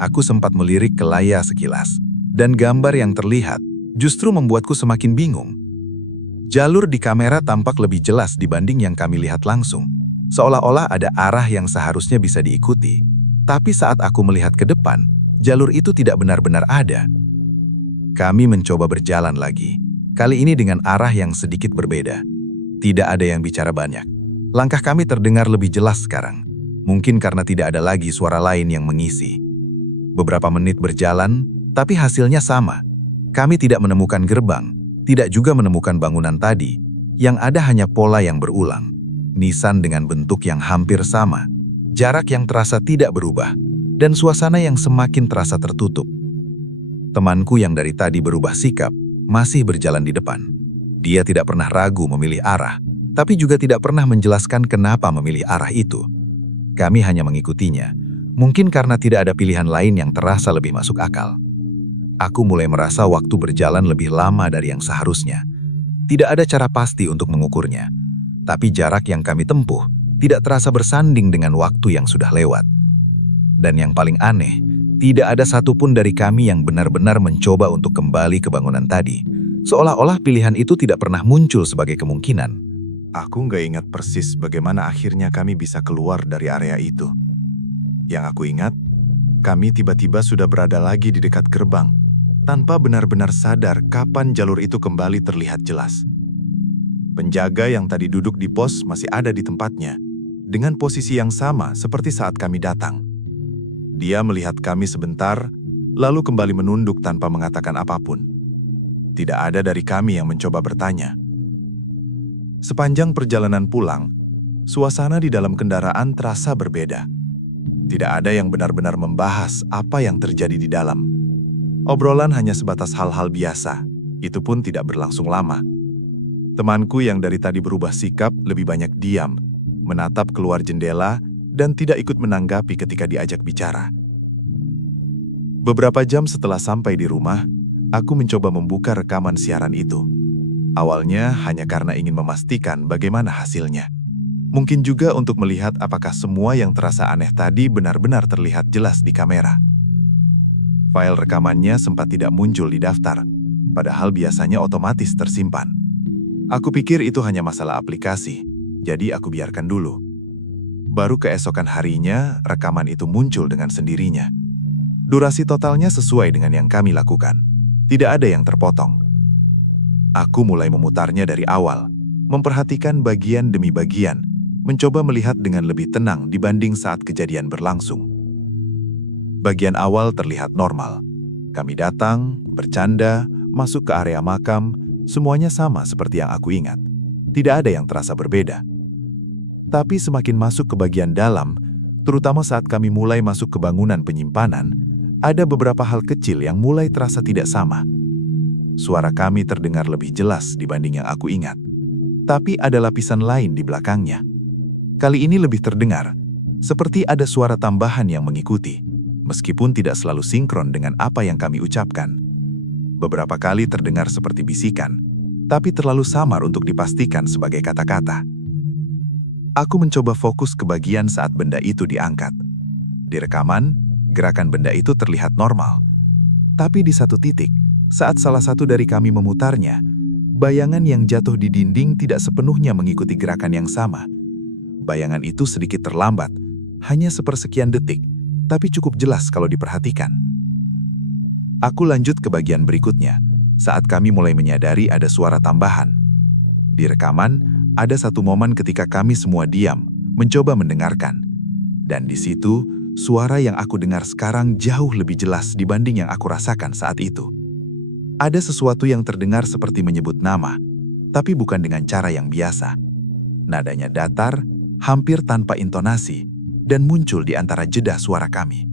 Aku sempat melirik ke layar sekilas, dan gambar yang terlihat justru membuatku semakin bingung. Jalur di kamera tampak lebih jelas dibanding yang kami lihat langsung, seolah-olah ada arah yang seharusnya bisa diikuti. Tapi saat aku melihat ke depan, jalur itu tidak benar-benar ada. Kami mencoba berjalan lagi, kali ini dengan arah yang sedikit berbeda. Tidak ada yang bicara banyak. Langkah kami terdengar lebih jelas sekarang. Mungkin karena tidak ada lagi suara lain yang mengisi. Beberapa menit berjalan, tapi hasilnya sama. Kami tidak menemukan gerbang, tidak juga menemukan bangunan tadi. Yang ada hanya pola yang berulang. Nisan dengan bentuk yang hampir sama, jarak yang terasa tidak berubah, dan suasana yang semakin terasa tertutup. Temanku yang dari tadi berubah sikap, masih berjalan di depan. Dia tidak pernah ragu memilih arah, tapi juga tidak pernah menjelaskan kenapa memilih arah itu. Kami hanya mengikutinya, mungkin karena tidak ada pilihan lain yang terasa lebih masuk akal. Aku mulai merasa waktu berjalan lebih lama dari yang seharusnya. Tidak ada cara pasti untuk mengukurnya, tapi jarak yang kami tempuh tidak terasa bersanding dengan waktu yang sudah lewat. Dan yang paling aneh, tidak ada satupun dari kami yang benar-benar mencoba untuk kembali ke bangunan tadi, seolah-olah pilihan itu tidak pernah muncul sebagai kemungkinan. Aku nggak ingat persis bagaimana akhirnya kami bisa keluar dari area itu. Yang aku ingat, kami tiba-tiba sudah berada lagi di dekat gerbang, tanpa benar-benar sadar kapan jalur itu kembali terlihat jelas. Penjaga yang tadi duduk di pos masih ada di tempatnya, dengan posisi yang sama seperti saat kami datang. Dia melihat kami sebentar, lalu kembali menunduk tanpa mengatakan apapun. Tidak ada dari kami yang mencoba bertanya. Sepanjang perjalanan pulang, suasana di dalam kendaraan terasa berbeda. Tidak ada yang benar-benar membahas apa yang terjadi di dalam. Obrolan hanya sebatas hal-hal biasa, itu pun tidak berlangsung lama. Temanku yang dari tadi berubah sikap lebih banyak diam, menatap keluar jendela, dan tidak ikut menanggapi ketika diajak bicara. Beberapa jam setelah sampai di rumah, aku mencoba membuka rekaman siaran itu. Awalnya hanya karena ingin memastikan bagaimana hasilnya. Mungkin juga untuk melihat apakah semua yang terasa aneh tadi benar-benar terlihat jelas di kamera. File rekamannya sempat tidak muncul di daftar, padahal biasanya otomatis tersimpan. Aku pikir itu hanya masalah aplikasi, jadi aku biarkan dulu. Baru keesokan harinya, rekaman itu muncul dengan sendirinya. Durasi totalnya sesuai dengan yang kami lakukan. Tidak ada yang terpotong. Aku mulai memutarnya dari awal, memperhatikan bagian demi bagian, mencoba melihat dengan lebih tenang dibanding saat kejadian berlangsung. Bagian awal terlihat normal. Kami datang, bercanda, masuk ke area makam, semuanya sama seperti yang aku ingat. Tidak ada yang terasa berbeda. Tapi semakin masuk ke bagian dalam, terutama saat kami mulai masuk ke bangunan penyimpanan, ada beberapa hal kecil yang mulai terasa tidak sama. Suara kami terdengar lebih jelas dibanding yang aku ingat. Tapi ada lapisan lain di belakangnya. Kali ini lebih terdengar, Seperti ada suara tambahan yang mengikuti, meskipun tidak selalu sinkron dengan apa yang kami ucapkan. Beberapa kali terdengar seperti bisikan, tapi terlalu samar untuk dipastikan sebagai kata-kata. Aku mencoba fokus ke bagian saat benda itu diangkat. Di rekaman, gerakan benda itu terlihat normal. Tapi di satu titik, saat salah satu dari kami memutarnya, bayangan yang jatuh di dinding tidak sepenuhnya mengikuti gerakan yang sama. Bayangan itu sedikit terlambat, hanya sepersekian detik, tapi cukup jelas kalau diperhatikan. Aku lanjut ke bagian berikutnya, saat kami mulai menyadari ada suara tambahan. Di rekaman, ada satu momen ketika kami semua diam, mencoba mendengarkan. Dan di situ, suara yang aku dengar sekarang jauh lebih jelas dibanding yang aku rasakan saat itu. Ada sesuatu yang terdengar seperti menyebut nama, tapi bukan dengan cara yang biasa. Nadanya datar, hampir tanpa intonasi, dan muncul di antara jeda suara kami.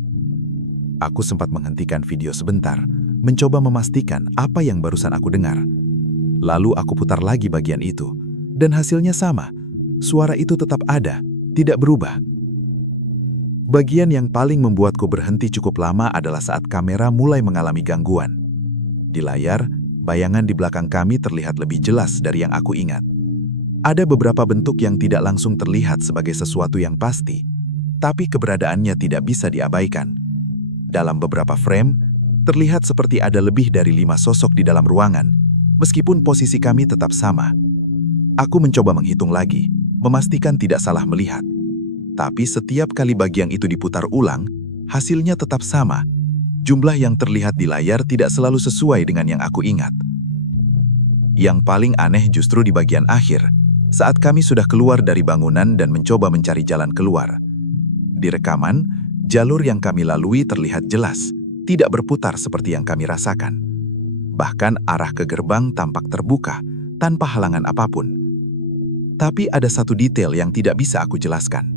Aku sempat menghentikan video sebentar, mencoba memastikan apa yang barusan aku dengar. Lalu aku putar lagi bagian itu, dan hasilnya sama. Suara itu tetap ada, tidak berubah. Bagian yang paling membuatku berhenti cukup lama adalah saat kamera mulai mengalami gangguan. Di layar, bayangan di belakang kami terlihat lebih jelas dari yang aku ingat. Ada beberapa bentuk yang tidak langsung terlihat sebagai sesuatu yang pasti, tapi keberadaannya tidak bisa diabaikan. Dalam beberapa frame, terlihat seperti ada lebih dari 5 sosok di dalam ruangan, meskipun posisi kami tetap sama. Aku mencoba menghitung lagi, memastikan tidak salah melihat. Tapi setiap kali bagian itu diputar ulang, hasilnya tetap sama. Jumlah yang terlihat di layar tidak selalu sesuai dengan yang aku ingat. Yang paling aneh justru di bagian akhir, saat kami sudah keluar dari bangunan dan mencoba mencari jalan keluar. Di rekaman, jalur yang kami lalui terlihat jelas, tidak berputar seperti yang kami rasakan. Bahkan arah ke gerbang tampak terbuka, tanpa halangan apapun. Tapi ada satu detail yang tidak bisa aku jelaskan.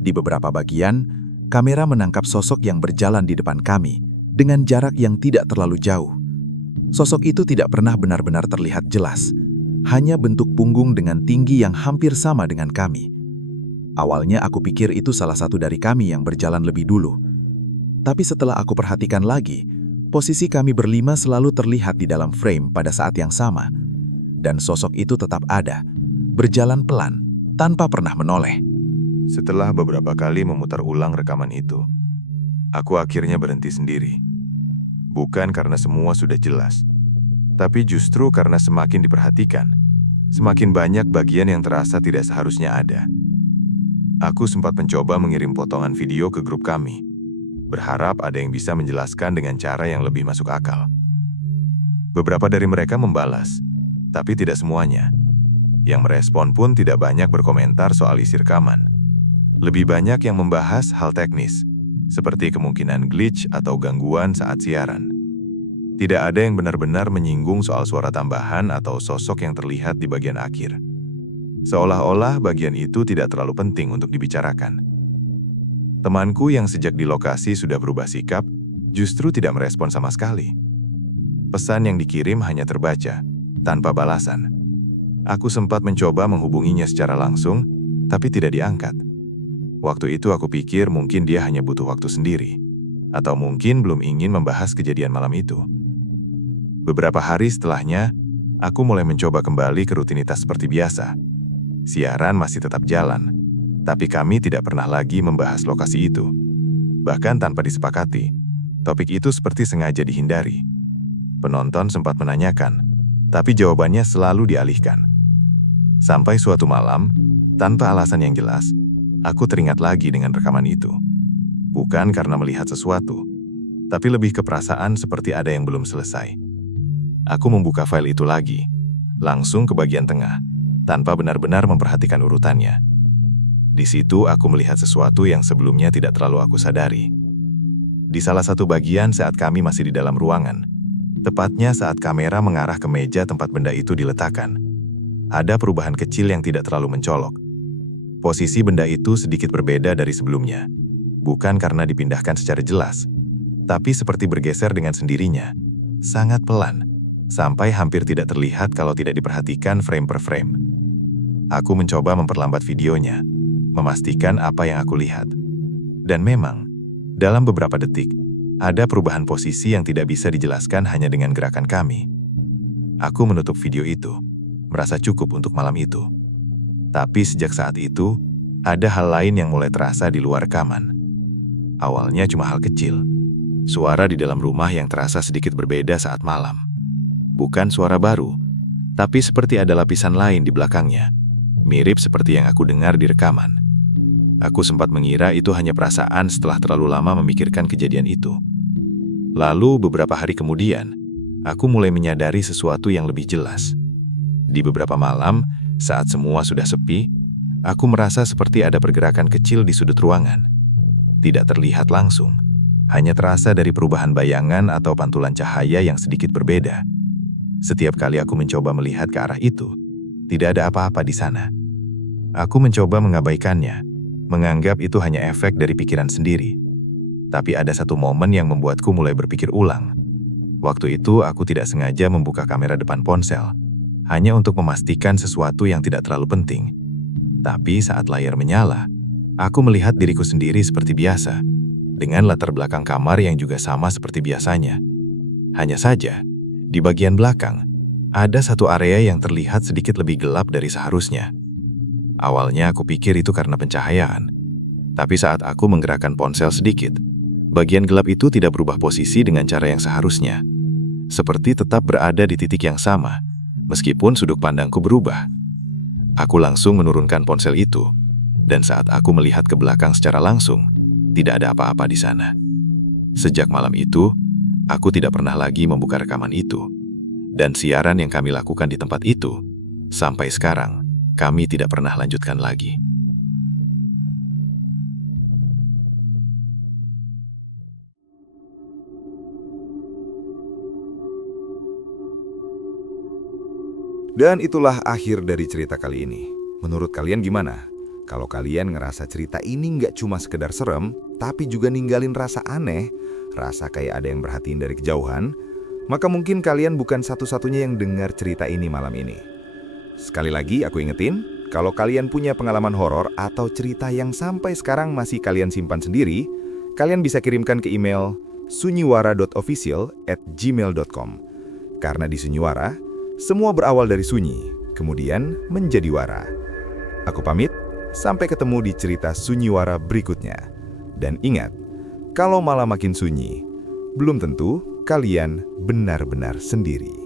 Di beberapa bagian, kamera menangkap sosok yang berjalan di depan kami, dengan jarak yang tidak terlalu jauh. Sosok itu tidak pernah benar-benar terlihat jelas, hanya bentuk punggung dengan tinggi yang hampir sama dengan kami. Awalnya aku pikir itu salah satu dari kami yang berjalan lebih dulu. Tapi setelah aku perhatikan lagi, posisi kami berlima selalu terlihat di dalam frame pada saat yang sama. Dan sosok itu tetap ada, berjalan pelan, tanpa pernah menoleh. Setelah beberapa kali memutar ulang rekaman itu, aku akhirnya berhenti sendiri. Bukan karena semua sudah jelas, tapi justru karena semakin diperhatikan, semakin banyak bagian yang terasa tidak seharusnya ada. Aku sempat mencoba mengirim potongan video ke grup kami, berharap ada yang bisa menjelaskan dengan cara yang lebih masuk akal. Beberapa dari mereka membalas, tapi tidak semuanya. Yang merespon pun tidak banyak berkomentar soal isi rekaman. Lebih banyak yang membahas hal teknis, seperti kemungkinan glitch atau gangguan saat siaran. Tidak ada yang benar-benar menyinggung soal suara tambahan atau sosok yang terlihat di bagian akhir. Seolah-olah bagian itu tidak terlalu penting untuk dibicarakan. Temanku yang sejak di lokasi sudah berubah sikap, justru tidak merespon sama sekali. Pesan yang dikirim hanya terbaca, tanpa balasan. Aku sempat mencoba menghubunginya secara langsung, tapi tidak diangkat. Waktu itu aku pikir mungkin dia hanya butuh waktu sendiri, atau mungkin belum ingin membahas kejadian malam itu. Beberapa hari setelahnya, aku mulai mencoba kembali ke rutinitas seperti biasa. Siaran masih tetap jalan, tapi kami tidak pernah lagi membahas lokasi itu. Bahkan tanpa disepakati, topik itu seperti sengaja dihindari. Penonton sempat menanyakan, tapi jawabannya selalu dialihkan. Sampai suatu malam, tanpa alasan yang jelas, aku teringat lagi dengan rekaman itu. Bukan karena melihat sesuatu, tapi lebih ke perasaan seperti ada yang belum selesai. Aku membuka file itu lagi, langsung ke bagian tengah, tanpa benar-benar memperhatikan urutannya. Di situ aku melihat sesuatu yang sebelumnya tidak terlalu aku sadari. Di salah satu bagian saat kami masih di dalam ruangan, tepatnya saat kamera mengarah ke meja tempat benda itu diletakkan, ada perubahan kecil yang tidak terlalu mencolok. Posisi benda itu sedikit berbeda dari sebelumnya, bukan karena dipindahkan secara jelas, tapi seperti bergeser dengan sendirinya, sangat pelan, sampai hampir tidak terlihat kalau tidak diperhatikan frame per frame. Aku mencoba memperlambat videonya, memastikan apa yang aku lihat. Dan memang, dalam beberapa detik, ada perubahan posisi yang tidak bisa dijelaskan hanya dengan gerakan kami. Aku menutup video itu, merasa cukup untuk malam itu. Tapi sejak saat itu, ada hal lain yang mulai terasa di luar rekaman. Awalnya cuma hal kecil. Suara di dalam rumah yang terasa sedikit berbeda saat malam. Bukan suara baru, tapi seperti ada lapisan lain di belakangnya. Mirip seperti yang aku dengar di rekaman. Aku sempat mengira itu hanya perasaan setelah terlalu lama memikirkan kejadian itu. Lalu beberapa hari kemudian, aku mulai menyadari sesuatu yang lebih jelas. Di beberapa malam, saat semua sudah sepi, aku merasa seperti ada pergerakan kecil di sudut ruangan. Tidak terlihat langsung, hanya terasa dari perubahan bayangan atau pantulan cahaya yang sedikit berbeda. Setiap kali aku mencoba melihat ke arah itu, tidak ada apa-apa di sana. Aku mencoba mengabaikannya, menganggap itu hanya efek dari pikiran sendiri. Tapi ada satu momen yang membuatku mulai berpikir ulang. Waktu itu aku tidak sengaja membuka kamera depan ponsel, hanya untuk memastikan sesuatu yang tidak terlalu penting. Tapi saat layar menyala, aku melihat diriku sendiri seperti biasa, dengan latar belakang kamar yang juga sama seperti biasanya. Hanya saja, di bagian belakang, ada satu area yang terlihat sedikit lebih gelap dari seharusnya. Awalnya aku pikir itu karena pencahayaan. Tapi saat aku menggerakkan ponsel sedikit, bagian gelap itu tidak berubah posisi dengan cara yang seharusnya. Seperti tetap berada di titik yang sama, meskipun sudut pandangku berubah. Aku langsung menurunkan ponsel itu, dan saat aku melihat ke belakang secara langsung, tidak ada apa-apa di sana. Sejak malam itu, aku tidak pernah lagi membuka rekaman itu. Dan siaran yang kami lakukan di tempat itu, sampai sekarang, kami tidak pernah lanjutkan lagi. Dan itulah akhir dari cerita kali ini. Menurut kalian gimana? Kalau kalian ngerasa cerita ini nggak cuma sekedar serem, tapi juga ninggalin rasa aneh, rasa kayak ada yang merhatiin dari kejauhan, maka mungkin kalian bukan satu-satunya yang dengar cerita ini malam ini. Sekali lagi aku ingetin, kalau kalian punya pengalaman horor atau cerita yang sampai sekarang masih kalian simpan sendiri, kalian bisa kirimkan ke email sunyiwara.official@gmail.com. Karena di Sunyiwara, semua berawal dari sunyi, kemudian menjadi wara. Aku pamit, sampai ketemu di cerita Sunyiwara berikutnya. Dan ingat, kalau malam makin sunyi, belum tentu kalian benar-benar sendiri.